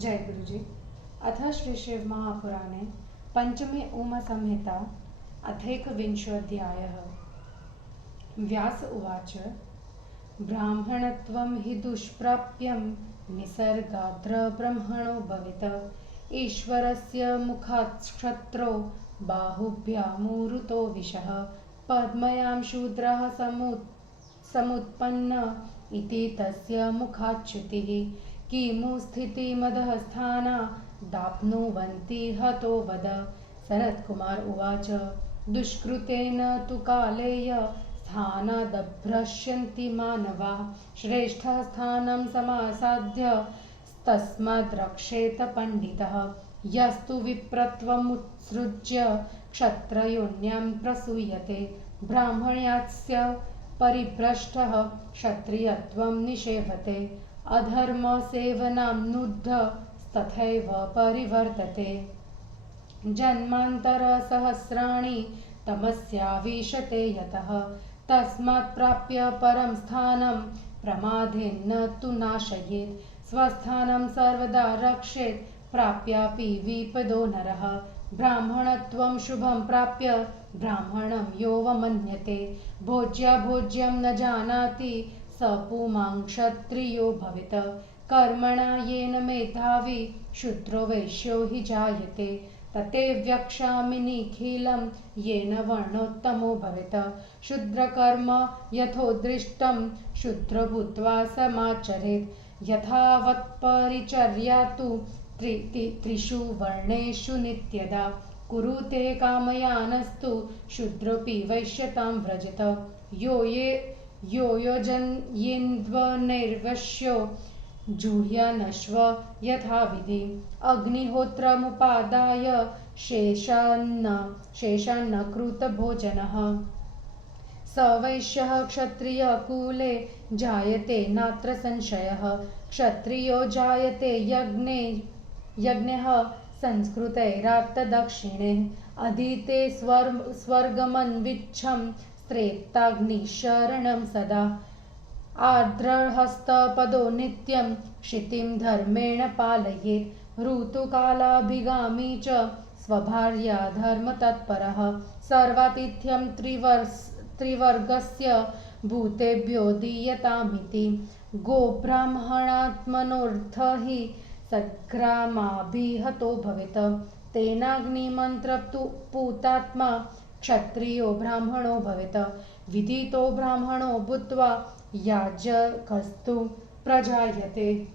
जय गुरुजी। अथ श्री शिव महापुराणे पंचमे उम संहिता अथैकविंशोऽध्यायः। व्यास उवाच। ब्राह्मणत्वं हि दुष्प्राप्यं निसर्गाद्र ब्रह्मणो भवेत्। ईश्वरस्य मुखात् क्षत्रो बाहुभ्यामुरुतो विषः। पद्मयां शूद्रः समुत्पन्न इति तस्य मुखाच्युतिः। किमु स्थितिमदस्थाना दाप्नुवन्ति हतो वद। सनत्कुमार उवाच। दुष्कृतेन तु कालेय स्थानादभ्रश्यन्ति मानवा। श्रेष्ठः स्थानं समासाद्य तस्माद्रक्षेत पंडितः। यस्तु विप्रत्वमुत्सृज्य क्षत्रयोन्यां प्रसूयते। ब्राह्मण्यास्य परिभ्रष्टः क्षत्रियत्वं निषेवते। अधर्मसेवनान्नुद्ध तथैव परिवर्तते। जन्मान्तरसहस्राणि तमस्याविशते यतः। तस्मात् प्राप्य परं स्थानं प्रमादेन तु नाशयेत्। स्वस्थानं सर्वदा रक्षेत् प्राप्यापि विपदो नरः। ब्राह्मणत्वं शुभं प्राप्य ब्राह्मणं योऽवमन्यते। भोज्याभोज्यं न जानाति स पुमान् क्षत्रियो भवेत्। कर्मणा येन मेधावी शूद्रो वैश्यो हि जायते। तते वक्ष्यामि निखिलं येन वर्णोत्तमो भवेत्। शूद्रकर्म यथोदृष्टं शूद्रो भूत्वा समाचरेत्। यथावत्परिचर्या तु त्रिषु वर्णेषु नित्यदा। कुरुते कामयानस्तु शूद्रोऽपि वैश्यतां व्रजत। यो योजयेन्द्वनैर्वश्यो जुह्यानश्व यथाविधि। अग्निहोत्रमुपादाय शेषान्न कृतभोजनः। स वैश्यः क्षत्रियकुले जायते नात्र संशयः। क्षत्रियो जायते यज्ञः संस्कृतैराप्तदक्षिणे। अधीते स्वर्गमन्विच्छं स्त्रेप्ताग्निशरणं सदा। आर्द्रहस्तपदो नित्यं क्षितिं धर्मेण पालयेत्। ऋतुकालाभिगामी च स्वभार्या धर्मतत्परः। सर्वातिथ्यं त्रिवर्गस्य भूतेभ्यो दीयतामिति। गोब्राह्मणात्मनोऽर्थ हि सद्ग्रामाभिहतो भवेत्। तेनाग्निमन्त्रपूतात्मा क्षत्रियो ब्राह्मणो भवेत्। विदितो ब्राह्मणो भूत्वा याजकस्तु प्रजायते।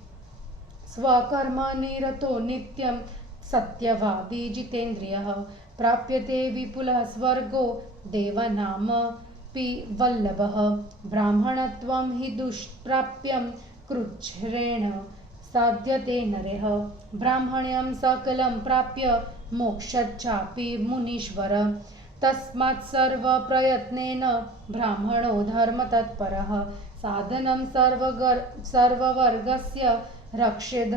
स्वकर्मनिरतो नित्यं सत्यवादी जितेन्द्रियः। प्राप्यते विपुलः स्वर्गो देवानामपि वल्लभः। ब्राह्मणत्वं हि दुष्प्राप्यं कृच्छ्रेण साध्यते नरः। ब्राह्मण्यं सकलं प्राप्य मोक्षच्चापि मुनीश्वर। तस्मात् सर्वप्रयत्नेन ब्राह्मणो धर्मतत्परः। साधनं सर्ववर्गस्य रक्षेद्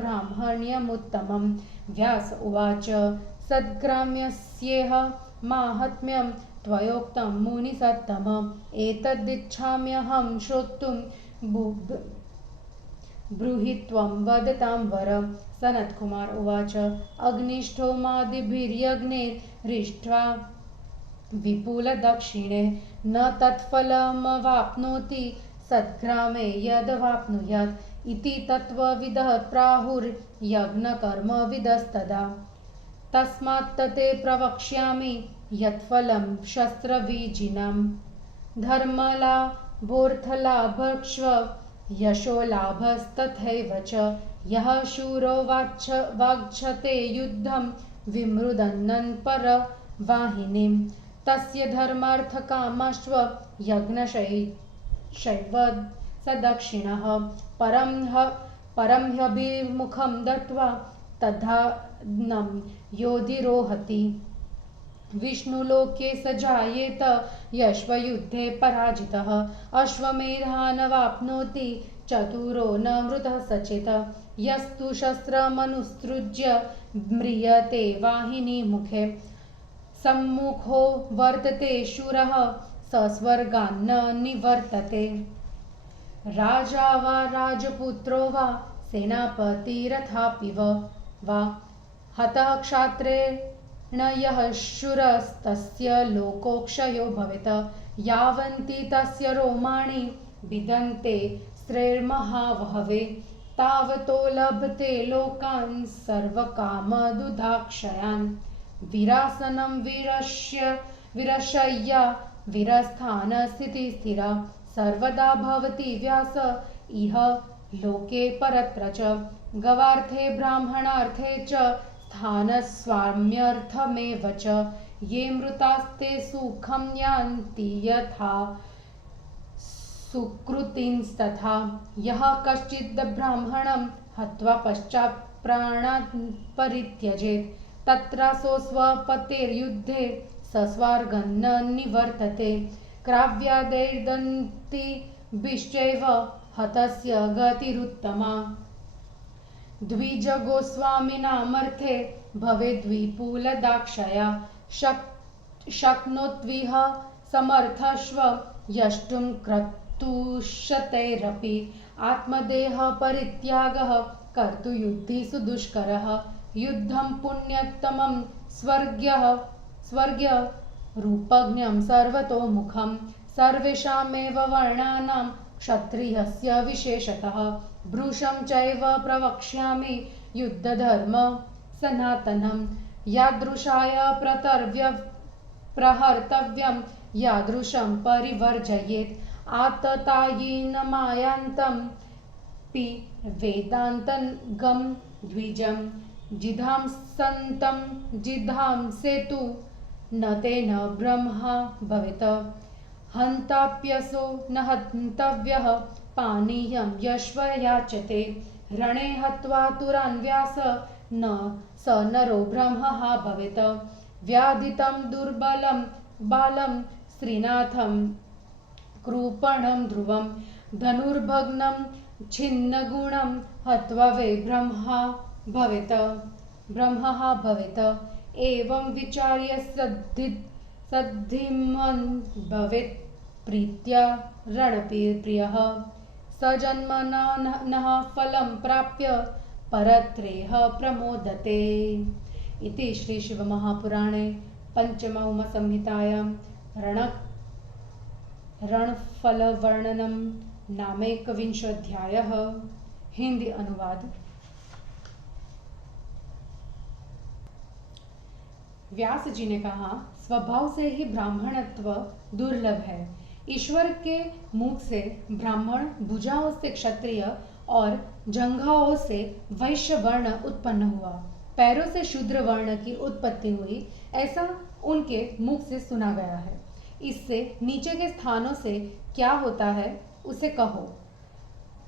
ब्राह्मण्यमुत्तमम्। व्यास उवाच। सद्ग्राम्यस्येह माहात्म्यं त्वयोक्तं मुनिसत्तम। एतदिच्छाम्यहं श्रोतुं ब्रूहि त्वं वदतां वर। सनत्कुमार उवाच। अग्निष्ठो मादिभिर्यज्ञैर्हिष्ट्वा विपुलदक्षिणे। न तत्फलमवाप्नोति सद्ग्रामे यदवाप्नुयात्। इति तत्त्वविदः प्राहुर्यज्ञकर्मविदस्तदा। तस्मात् ते प्रवक्ष्यामि यत्फलं शस्त्रविजिनां। धर्मलाभोऽर्थलाभक्ष्व यशोलाभस्तथैव च। यः शूरो वाञ्छते युद्धं विमृदन्नन्परवाहिनीं। तस्य धर्मार्थकामाश्व यज्ञशैव सदक्षिणः। परं ह्यभिमुखं दत्त्वा तद्धानं योधिरोहति। विष्णुलोके स जायेत यश्वयुद्धे पराजितः। अश्वमेधानवाप्नोति चतुरो न मृतः सचेत। यस्तु शस्त्रमनुसृज्य म्रियते वाहिनीमुखे। सम्मुखो वर्तते शूरः स स्वर्गान्न निवर्तते। राजा वा राजपुत्रो वा सेनापतिरथापिव वा हतः क्षात्रेण यः शूरस्तस्य लोकोक्षयो भवेत् यावन्ति तस्य रोमाणि विदन्ते स्त्रैर्महावहवे तावतो लभते लोकान् सर्वकामदुदाक्षयान् विरासनं विरशय्या विरस्थान स्थितिस्थिरा सर्वदा भवति व्यास इह लोके परत्र च गवार्थे ब्राह्मणार्थे च स्थानस्वाम्यर्थमेव च ये मृतास्ते सुखं यान्ति यथा सुकृतिंस्तथा यः कश्चिद् ब्राह्मणं हत्वा पश्चात् प्राणान् परित्यजेत् तत्रासो स्वपतेर्युद्धे सस्वर्गं न निवर्तते क्राव्यादैर्दन्तिभिश्चैव हतस्य गतिरुत्तमा द्विजगोस्वामिनामर्थे भवेद्विपुलदाक्षया शक्नोत्विह समर्थश्व यष्टुं क्रतुशतैरपि आत्मदेहपरित्यागः कर्तु युद्धि सुदुष्करः युद्धं पुण्यतमं स्वर्ग्यरूपज्ञं सर्वतोमुखं सर्वेषामेव वर्णानां क्षत्रियस्य विशेषतः भृशं चैव प्रवक्ष्यामि युद्धधर्म सनातनं यादृशाय प्रहर्तव्यं यादृशं परिवर्जयेत् आततायिनमायान्तं पि वेदान्तगं द्विजं जिधांसन्तं जिधांसेतु न तेन ब्रह्मा भवेत् हन्ताप्यसो न हन्तव्यः पानीयं यश्वयाचते रणे हत्वा तुरान् व्यास न स नरो ब्रह्मः भवेत् व्याधितं दुर्बलं बालं श्रीनाथं कृपणं ध्रुवं धनुर्भग्नं छिन्नगुणं हत्वा वै ब्रह्मः भवेत् एवं विचार्य सद्धिमन् भवेत् प्रीत्या रणप्रियः स जन्मनः फलं प्राप्य परत्रेह प्रमोदते। इति श्री शिवमहापुराणे पंचमसंहितायां रणफलवर्णनं नामैकविंशोऽध्यायः। हिंदी अनुवाद। व्यास जी ने कहा, स्वभाव से ही ब्राह्मणत्व दुर्लभ है। ईश्वर के मुख से ब्राह्मण, भुजाओं से क्षत्रिय और जंघाओं से वैश्य वर्ण उत्पन्न हुआ। पैरों से शूद्र वर्ण की उत्पत्ति हुई, ऐसा उनके मुख से सुना गया है। इससे नीचे के स्थानों से क्या होता है उसे कहो।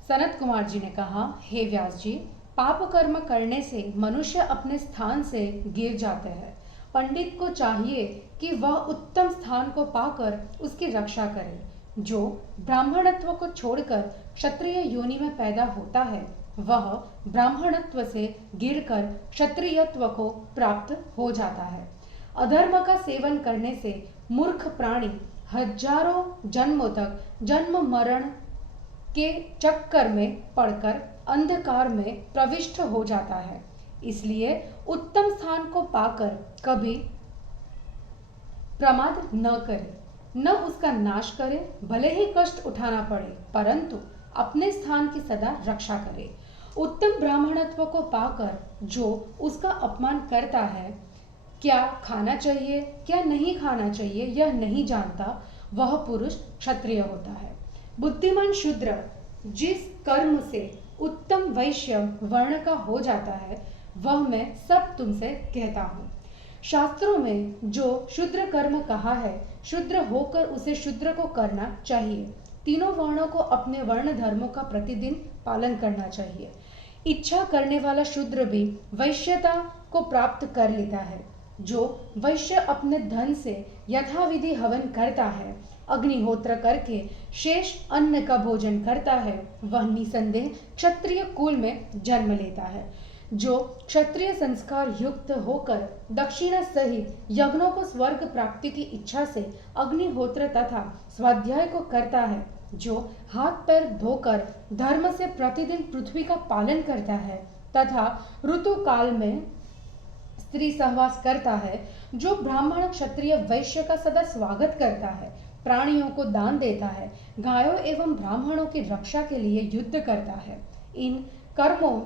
सनत कुमार जी ने कहा, हे व्यास जी, पाप कर्म करने से मनुष्य अपने स्थान से गिर जाते हैं। पंडित को चाहिए कि वह उत्तम स्थान को पाकर उसकी रक्षा करे। जो ब्राह्मणत्व को छोड़कर क्षत्रिय योनि में पैदा होता है, वह ब्राह्मणत्व से गिरकर क्षत्रियत्व को प्राप्त हो जाता है। अधर्म का सेवन करने से मूर्ख प्राणी हजारों जन्मों तक जन्म मरण के चक्कर में पड़कर अंधकार में प्रविष्ट हो जाता है। इसलिए उत्तम स्थान को पाकर कभी प्रमाद न करे, न उसका नाश करे। भले ही कष्ट उठाना पड़े, परंतु अपने स्थान की सदा रक्षा करे। उत्तम ब्राह्मणत्व को पाकर जो उसका अपमान करता है, क्या खाना चाहिए क्या नहीं खाना चाहिए यह नहीं जानता, वह पुरुष क्षत्रिय होता है। बुद्धिमान शूद्र जिस कर्म से उत्तम वैश्य वर्ण का हो जाता है, वह मैं सब तुमसे कहता हूँ। शास्त्रों में जो शूद्र कर्म कहा है, शूद्र होकर उसे शूद्र को करना चाहिए। तीनों वर्णों को अपने वर्ण धर्मों का प्रतिदिन पालन करना चाहिए। इच्छा करने वाला शूद्र भी वैश्यता को प्राप्त कर लेता है। जो वैश्य अपने धन से यथाविधि हवन करता है, अग्निहोत्र करके शेष अन्न का भोजन करता है, वह निसंदेह क्षत्रिय कुल में जन्म लेता है। जो क्षत्रिय संस्कार युक्त होकर दक्षिणा सहित यज्ञों को स्वर्ग प्राप्ति की इच्छा से अग्निहोत्र तथा स्वाध्याय को करता है, जो हाथ पैर धोकर धर्म से प्रतिदिन पृथ्वी का पालन करता है तथा ऋतु काल में स्त्री सहवास करता है, जो ब्राह्मण क्षत्रिय वैश्य का सदा स्वागत करता है, प्राणियों को दान देता है, गायों एवं ब्राह्मणों की रक्षा के लिए युद्ध करता है, इन कर्मों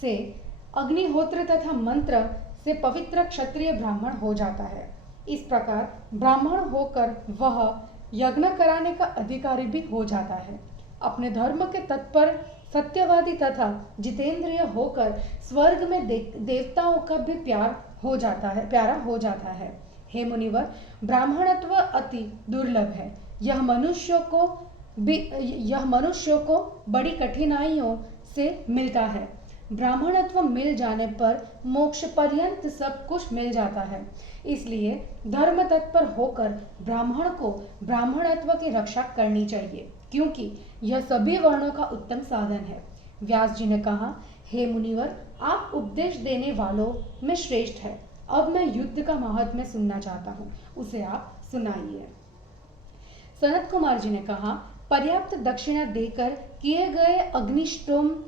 से अग्निहोत्र तथा मंत्र से पवित्र क्षत्रिय ब्राह्मण हो जाता है। इस प्रकार ब्राह्मण होकर वह यज्ञ कराने का अधिकारी भी हो जाता है। अपने धर्म के तत्पर सत्यवादी तथा जितेंद्रिय होकर स्वर्ग में देवताओं का भी प्यारा हो जाता है। हे मुनिवर, ब्राह्मणत्व अति दुर्लभ है। यह मनुष्यों को बड़ी कठिनाइयों से मिलता है। ब्राह्मणत्व मिल जाने पर मोक्ष पर्यंत सब कुछ मिल जाता है। इसलिए धर्म तत्पर होकर ब्राह्मण को ब्राह्मणत्व की रक्षा करनी चाहिए, क्योंकि यह सभी वर्णों का उत्तम साधन है। व्यास जी ने कहा, हे मुनिवर, आप उपदेश देने वालों में श्रेष्ठ है। अब मैं युद्ध का महात्म्य सुनना चाहता हूँ, उसे आप सुनाइए। सनत कुमार जी ने कहा, पर्याप्त दक्षिणा देकर किए गए अग्निष्टोम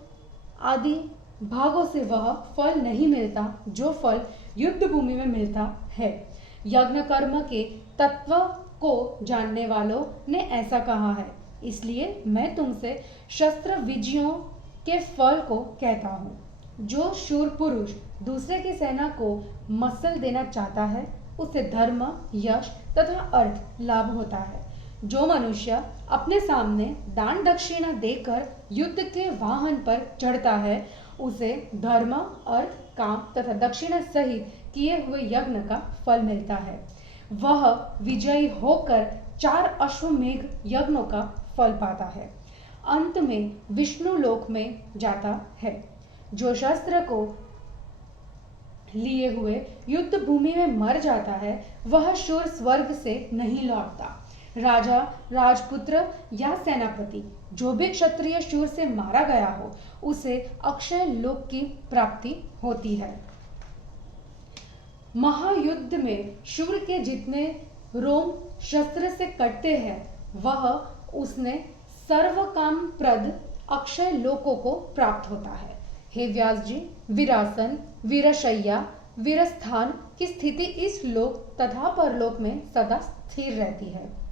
आदि भागों से वह फल नहीं मिलता जो फल युद्ध भूमि में मिलता है। यज्ञ कर्म के तत्व को जानने वालों ने ऐसा कहा है, इसलिए मैं तुमसे शस्त्र विजयों के फल को कहता हूँ। जो शूर पुरुष दूसरे की सेना को मसल देना चाहता है, उसे धर्म, यश तथा अर्थ लाभ होता है। जो मनुष्य अपने सामने दान दक्षिणा देकर युद्ध के वाहन पर चढ़ता है, उसे धर्म, अर्थ, काम तथा दक्षिणा सहित किए हुए यज्ञ का फल मिलता है। वह विजयी होकर 4 अश्वमेघ यज्ञों का फल पाता है। अंत में विष्णु लोक में जाता है। जो शस्त्र को लिए हुए युद्ध भूमि में मर जाता है, वह शूर स्वर्ग से नहीं लौटता। राजा, राजपुत्र या सेनापति जो भी क्षत्रिय शूर से मारा गया हो, उसे अक्षय लोक की प्राप्ति होती है। महायुद्ध में शूर के जितने रोम शस्त्र से कटते हैं, वह उसने सर्वकाम प्रद अक्षय लोकों को प्राप्त होता है। हे व्यास जी, वीरासन, वीरशैया, वीरस्थान की स्थिति इस लोक तथा परलोक में सदा स्थिर रहती है।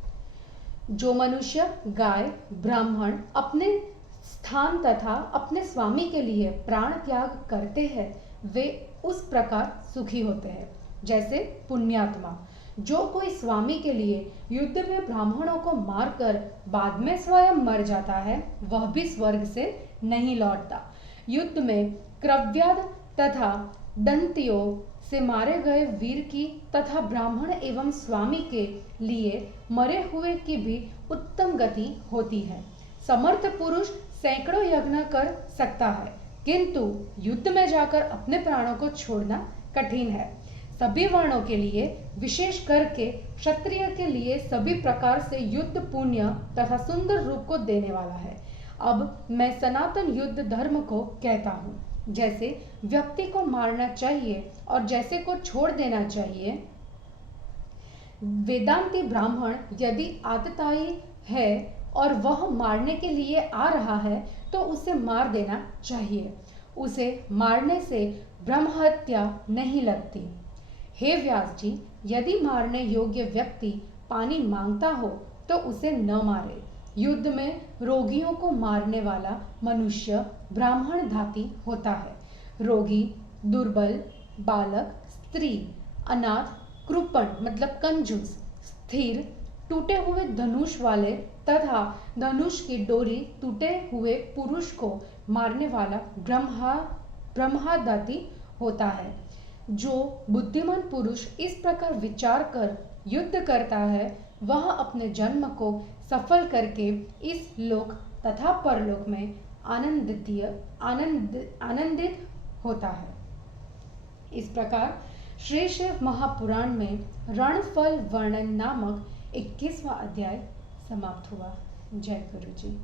जो मनुष्य गाय, ब्राह्मण अपने स्थान तथा अपने स्वामी के लिए प्राण त्याग करते हैं, वे उस प्रकार सुखी होते हैं जैसे पुण्यात्मा। जो कोई स्वामी के लिए युद्ध में ब्राह्मणों को मारकर बाद में स्वयं मर जाता है, वह भी स्वर्ग से नहीं लौटता। युद्ध में क्रव्याद तथा दंतियों से मारे गए वीर की तथा ब्राह्मण एवं स्वामी के लिए मरे हुए की भी उत्तम गति होती है। समर्थ पुरुष सैकड़ों यज्ञ कर सकता है, किंतु युद्ध में जाकर अपने प्राणों को छोड़ना कठिन है। सभी वर्णों के लिए, विशेष करके क्षत्रिय के लिए सभी प्रकार से युद्ध पुण्य तथा सुंदर रूप को देने वाला है। अब मैं सनातन युद्ध धर्म को कहता हूँ। जैसे व्यक्ति को मारना चाहिए और जैसे को छोड़ देना चाहिए, वेदांती ब्राह्मण यदि आततायी है और वह मारने के लिए आ रहा है, तो उसे मार देना चाहिए। उसे मारने से ब्रह्महत्या नहीं लगती। हे व्यास जी, यदि मारने योग्य व्यक्ति पानी मांगता हो तो उसे न मारे। युद्ध में रोगियों को मारने वाला मनुष्य ब्राह्मण धाती होता है। रोगी, दुर्बल, बालक, स्त्री, अनाथ, कृपण मतलब कंजूस, स्थिर, टूटे हुए धनुष वाले तथा धनुष की डोरी टूटे हुए पुरुष को मारने वाला ब्रह्मदाती होता है। जो बुद्धिमान पुरुष इस प्रकार विचार कर युद्ध करता है, वह अपने जन्म को सफल करके इस लोक तथा परलोक में आनंदित होता है। इस प्रकार श्री शिव महापुराण में रणफल वर्णन नामक 21वां अध्याय समाप्त हुआ। जय गुरु जी।